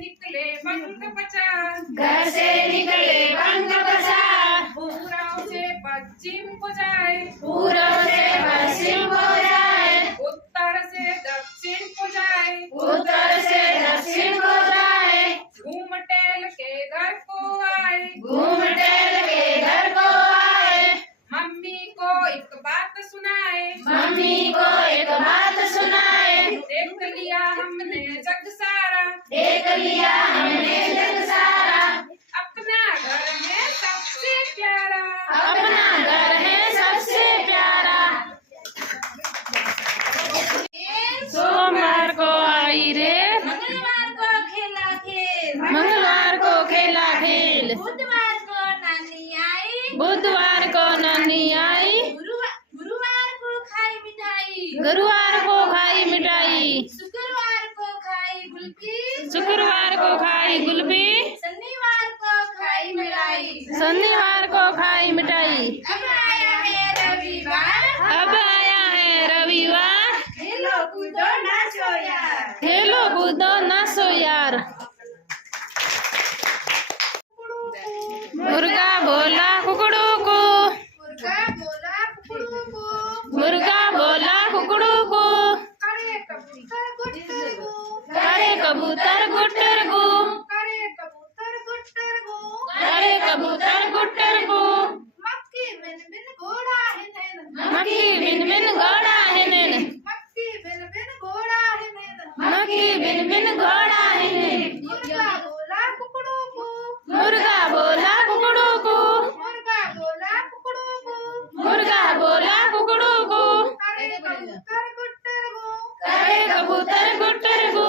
निकले बंग पचार, घर से निकले बंग पसार, पूर्व से पश्चिम को जाए, पूर्व से पश्चिम को जाए, उत्तर से दक्षिण को जाए, उत्तर से दक्षिण को जाए, घूम टहल के घर को आए, घूम टहल के घर को आए, मम्मी को एक बात सुनाए, मम्मी को एक बात सुनाए, देख लिया हमने जग सारा, देख लिया हमने जग सारा, अपना घर है सबसे प्यारा, अपना घर है सबसे प्यारा। सोमवार को आई रे, मंगलवार को खेला खेल, मंगलवार को खेला खेल, बुधवार को नानी आई, बुधवार को नानी आई, गुरुवार को खाई मिठाई, गुरुवार को खाई मिठाई, शुक्रवार को खाई गुल्फी, शुक्रवार को खाई गुल्फी, शनिवार को खाई मिठाई। शनिवार को खाई मिठाई। अब आया है रविवार, अब आया है रविवार, खेलो कूदो नाचो यार। खेलो कूदो नाचो यार। मुर्गा बोला कुकड़ू को, मुर्गा बोला कुकड़ू को, मुर्गा बोला कुकड़ू को, करे कबूतर गुट्टर को, करे कबूतर गुट्टर को, करे कबूतर गुट्टर को, करे कबूतर गुट्टर को, मक्खी बिन बिन घोड़ा है नैन, मक्खी बिन बिन घोड़ा है नैन, मक्खी बिन बिन घोड़ा है नैन। मक्खी बिन बिन घोड़ा है नैन। मुर्गा बोला कुकड़ू को, मुर्गा बोला कुकड़ू को, मुर्गा बोला कुकड़ू को, मुर्गा बोला कुकड़ू को, करे कबूतर गुट्टर को, करे कबूतर गुट्टर को,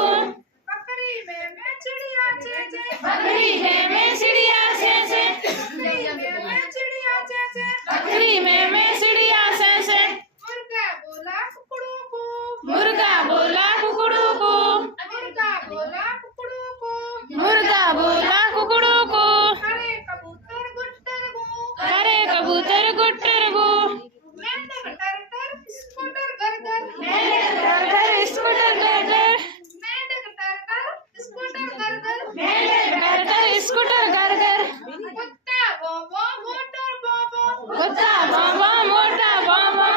बकरी में चिड़िया चे चे, बकरी में चिड़िया से से, बकरी में चिड़िया चे चे। बकरी में चिड़िया से से, मुर्गा बोला कुकड़ू को, मुर्गा बोला कुकड़ू को, मुर्गा बोला कुकड़ू को, मुर्गा बोला कुकड़ू को, करे कबूतर गुट्टर को, करे कबूतर गुट्टर को, मेंढक टर स्कूटर घर घर, मेंढक स्कूटर घर घर, मेंढक टर स्कूटर घर घर, मेंढक स्कूटर घर घर, कुत्ता बोबो मोटर बोबो, कुत्ता बाबा मोटा बाबा,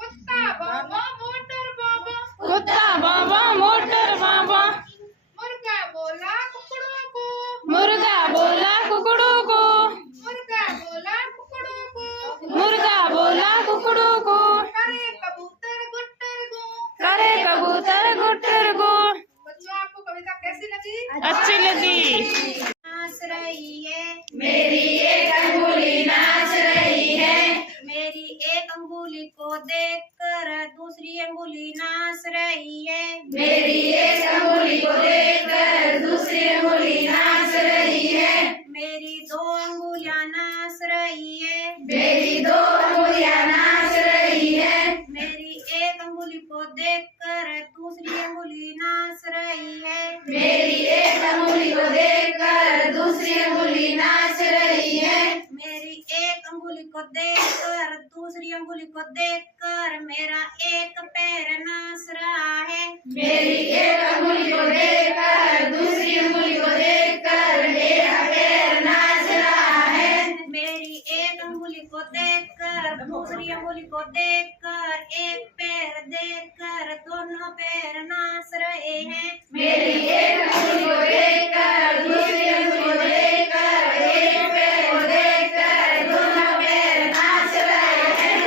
कुत्ता बोबो मोटर बोबो। कुत्ता बाबा मोटर बाबा, मुर्गा बोला कुकड़ू को, मुर्गा बोला कुकड़ू को, मुर्गा बोला कुकड़ू को, मुर्गा बोला कुकड़ू को, करे कबूतर गुट्टर को। करे कबूतर गुट्टर को। बच्चों आपको कविता कैसी लगी? अच्छी लगी। नाच रही है, मेरी एक अंगुली नाच रही है, मेरी एक अंगुली को देखकर दूसरी अंगुली नाच रही है, मेरी एक अंगुली को देखकर दूसरी अंगुली नाच रही है, मेरी दो अंगुलियां नाच रही है, मेरी दो अंगुलियां नाच रही है, मेरी एक अंगुली को देखकर दूसरी अंगुली नाच रही है, मेरी एक अंगुली को देखकर दूसरी अंगुली नाच रही है, मेरी एक अंगुली को देखकर दूसरी अंगुली को देखकर मेरा एक पैर नाच रहा है, मेरी एक अंगुली को देखकर दूसरी अंगुली को देखकर मेरा पैर नाच रहा है, मेरी एक अंगुली को देखकर दूसरी अंगुली को देखकर एक पैर देखकर दोनों पैर नाच रहे हैं, मेरी एक अंगुली को देखकर दूसरी अंगुली को देखकर एक पैर को देखकर दोनों पैर नाच रहे हैं।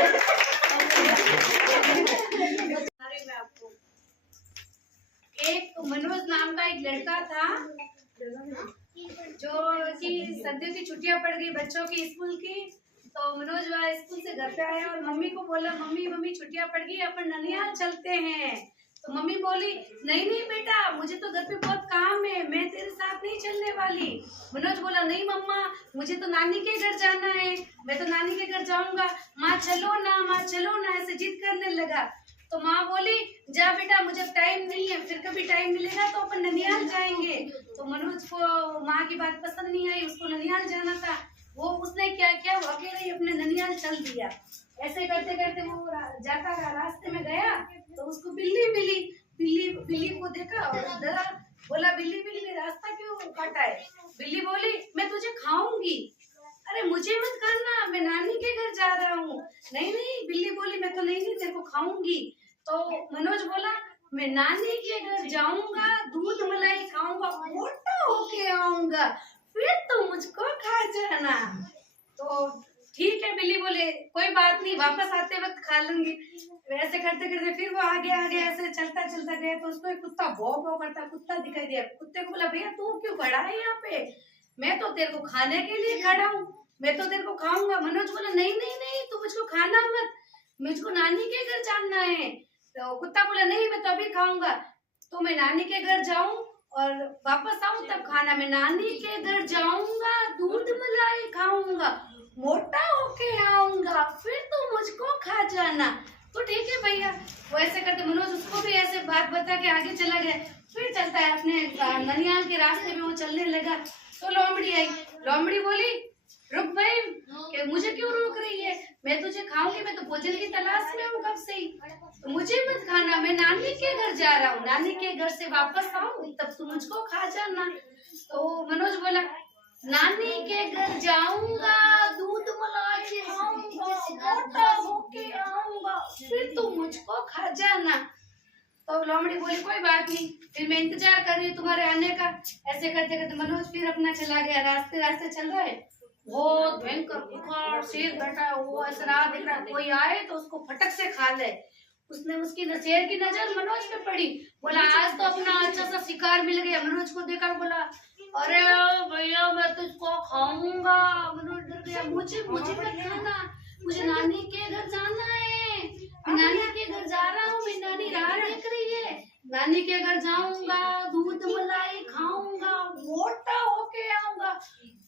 अरे मैं आपको एक मनोज नाम का एक लड़का था जो कि सर्दियों की छुट्टियां पड़ गई बच्चों की स्कूल की, तो मनोज वह स्कूल से घर पे आया और मम्मी को बोला, मम्मी मम्मी छुट्टियां पड़ गई अपन ननिहाल चलते हैं। तो मम्मी बोली, नहीं नहीं बेटा, मुझे तो घर पे बहुत काम है, मैं तेरे साथ नहीं चलने वाली। मनोज बोला, नहीं मम्मा, मुझे तो नानी के घर जाना है, मैं तो नानी के घर जाऊंगा। माँ चलो ना, माँ चलो ना, ऐसे जिद करने लगा। तो माँ बोली, जा बेटा, मुझे टाइम नहीं है, फिर कभी टाइम मिलेगा तो अपन ननिहाल जाएंगे। तो मनोज को माँ की बात पसंद नहीं आई, उसको ननिहाल जाना था। वो उसने क्या किया, वो अकेले ही अपने ननिहाल चल दिया। ऐसे करते करते वो जाता रहा, रास्ते में गया तो उसको बिल्ली मिली। बिल्ली को देखा और डरा, बोला, बिल्ली बिल्ली रास्ता क्यों तू खाता है। बिल्ली बोली मैं तुझे खाऊंगी। अरे मुझे मत खाना, मैं नानी के घर जा रहा हूँ। नहीं नहीं, बिल्ली बोली मैं तो नहीं तेरे को खाऊंगी। तो मनोज बोला मैं नानी के घर जाऊंगा, दूध मलाई खाऊंगा, मोटा होके आऊंगा, फिर तो मुझको खा जाना। तो ठीक है, बिल्ली बोले कोई बात नहीं, वापस आते वक्त खा लूंगी। वैसे करते करते फिर वो आगे ऐसे चलता चलता गया तो उसको एक कुत्ता भौं भौं करता कुत्ता दिखाई दिया। कुत्ते को बोला भैया तू क्यों खड़ा है यहाँ पे, मैं तो तेरे को खाने के लिए खड़ा हूँ, मैं तो तेरे को खाऊंगा। मनोज बोला नहीं नहीं नहीं, तू मुझको खाना मत, मुझको नानी के घर जाना है। तो कुत्ता बोला नहीं मैं तो अभी खाऊंगा, तो मैं नानी के घर जाऊं और वापस आऊं तब खाना। मैं नानी के घर जाऊंगा, दूध मलाई खाऊंगा, मोटा होके आऊंगा, फिर तो मुझको खा जाना। तो ठीक है भैया। वो ऐसे करते मनोज उसको भी ऐसे बात बता के आगे चला गया। फिर चलता है अपने ननियाल के रास्ते में वो चलने लगा। तो लोमड़ी आई। लोमड़ी बोली रुक भाई, कि मुझे क्यों रोक रही है, मैं तुझे खाऊंगी, मैं तो भोजन की तलाश में हूँ कब से ही, तो मुझे मत खाना, मैं नानी के घर जा रहा हूँ, नानी के घर से वापस आऊँ तब तू मुझको खा जाना। तो मनोज बोला नानी के घर जाऊंगा, दूध मलाई खाऊंगा, मोटा होके आऊंगा, फिर तू मुझको खा जाना। तो लोमड़ी बोली कोई बात नहीं, फिर मैं इंतजार कर रही हूँ तुम्हारे आने का। ऐसे करते करते मनोज फिर अपना चला गया। रास्ते रास्ते चल रहा है, बहुत भयंकर बुखार शेर बैठा है, वो ऐसा राह देख रहा है कोई आए तो उसको फटक से खा ले। उसने उसकी शेर की नजर मनोज पे पड़ी। बोला आज तो अपना अच्छा सा शिकार मिल गया। मनोज को देखा, बोला अरे भैया मैं तुझको खाऊंगा। मनोज डर गया, मुझे मत खाना, मुझे नानी के घर जाना है, मैं नानी के घर जा रहा हूँ, मेरी नानी राह देख रही है, नानी के घर जाऊंगा, दूध मलाई खाऊंगा, मोटा होके आऊंगा,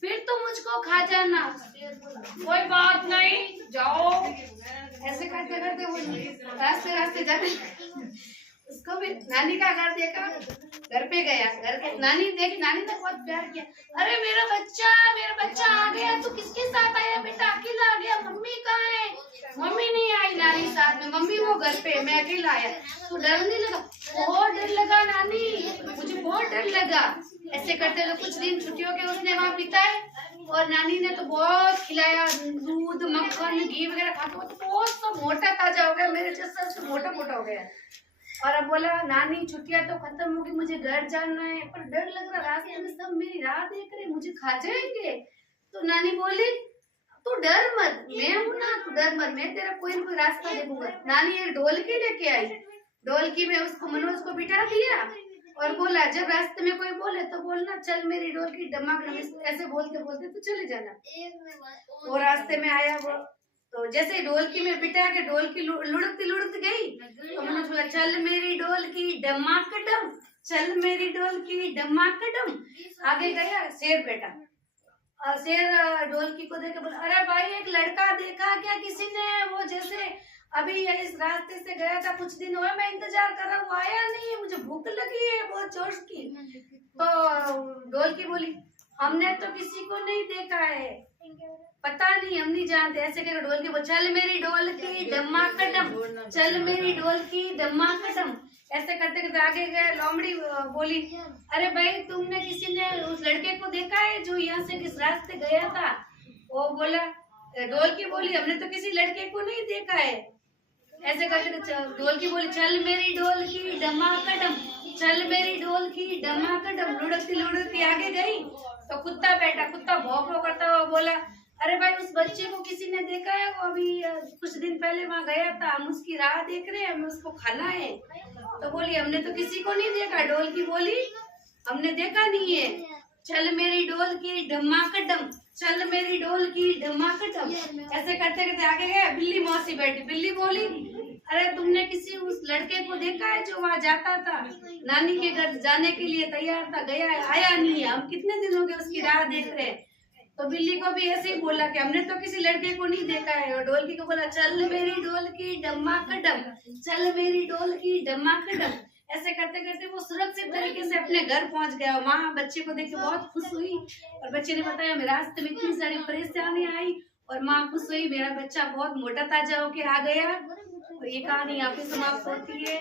फिर तो मुझको खा जाना। कोई बात नहीं जाओ। ऐसे करते करते वो रास्ते रास्ते जाते उसको भी नानी का घर देखा, घर पे गया। घर के नानी देखी, नानी ने बहुत प्यार किया। अरे मेरा बच्चा आ गया, तू किसके साथ आया बेटा, अकेला आ गया, मम्मी कहाँ है? मम्मी नहीं आई नानी साथ में, मम्मी वो घर पे, मैं अकेला आया। तो डर नहीं लगा? बहुत डर लगा नानी, मुझे बहुत डर लगा। ऐसे करते हुए कुछ दिन छुट्टियों के उसने वहाँ बिताए और नानी ने तो बहुत खिलाया, दूध मक्खन घी वगैरह खाते हुए तो बहुत सब मोटा ताजा हो गया, मेरे जैसा से मोटा मोटा हो गया। और अब बोला नानी छुट्टियां तो खत्म होगी, मुझे घर जाना है, पर डर लग रहा, रास्ते में सब मेरी राह देख रहे, मुझे खा जाएंगे। तो नानी बोली तू डर मत, मैं हूं ना, तू डर मत, मैं तेरा कोई ना कोई रास्ता देखूंगा। नानी एक ढोलकी लेके आई, ढोलकी में उसको मनोज को बिठा दिया और बोला जब रास्ते में कोई बोले तो बोलना चल मेरी ढोलकी डमाक, ऐसे बोलते बोलते तो चले जाना। वो रास्ते में आया वो, तो जैसे ढोलकी में बिठा के ढोलकी लुढ़कती गई तो मनोज बोला चल मेरी ढोलकी डमाकडम, चल मेरी ढोलकी डमाकडम। आगे गया, शेर बैठा। शेर ढोलकी को देख के बोला अरे भाई एक लड़का देखा क्या किसी ने, वो जैसे अभी इस रास्ते से गया था, कुछ दिन हुआ मैं इंतजार कर रहा हूँ, आया नहीं है, मुझे भूख लगी है बहुत जोश की। तो ढोलकी बोली हमने तो किसी को नहीं देखा है, पता नहीं, हम नहीं जानते। ऐसे कह ढोलकी बोल चल मेरी ढोलकी डमाकडम, चल मेरी ढोलकी डमाकडम। ऐसे करते करते आगे गए। लोमड़ी बोली अरे भाई तुमने किसी ने उस लड़के को देखा है जो यहाँ से किस रास्ते गया था? वो बोला, ढोलकी बोली हमने तो किसी लड़के को नहीं देखा है। ऐसे करके ढोलकी बोली चल मेरी ढोलकी डमाकडम, चल मेरी ढोलकी डमाकडम। लुढ़कती आगे गई तो कुत्ता बैठा, कुत्ता भौं भौं करता हुआ बोला अरे भाई उस बच्चे को किसी ने देखा है, वो अभी कुछ दिन पहले वहाँ गया था, हम उसकी राह देख रहे हैं, हमें उसको खाना है। तो बोली हमने तो किसी को नहीं देखा। ढोलकी बोली हमने देखा नहीं है, चल मेरी ढोलकी डमाकडम, चल मेरी ढोलकी डमाकडम। ऐसे करते करते आगे गए। बिल्ली मौसी बैठी, बिल्ली बोली अरे तुमने किसी उस लड़के को देखा है जो वहाँ जाता था, नानी के घर जाने के लिए तैयार था, गया है, आया नहीं है, हम कितने दिन हो गए उसकी राह देख रहे हैं। तो बिल्ली को भी ऐसे ही बोला कि हमने तो किसी लड़के को नहीं देखा है। और ढोलकी को बोला चल मेरी ढोलकी डमाकडम, चल मेरी ढोलकी डमाकडम। ऐसे करते करते वो सुरक्षित तरीके से अपने घर पहुंच गया। माँ बच्चे को देख के बहुत खुश हुई और बच्चे ने बताया मेरे रास्ते में इतनी सारी परेशानी आई और माँ खुश हुई, मेरा बच्चा बहुत मोटा ताजा होके आ गया। तो ये कहानी यहाँ पे समाप्त होती है।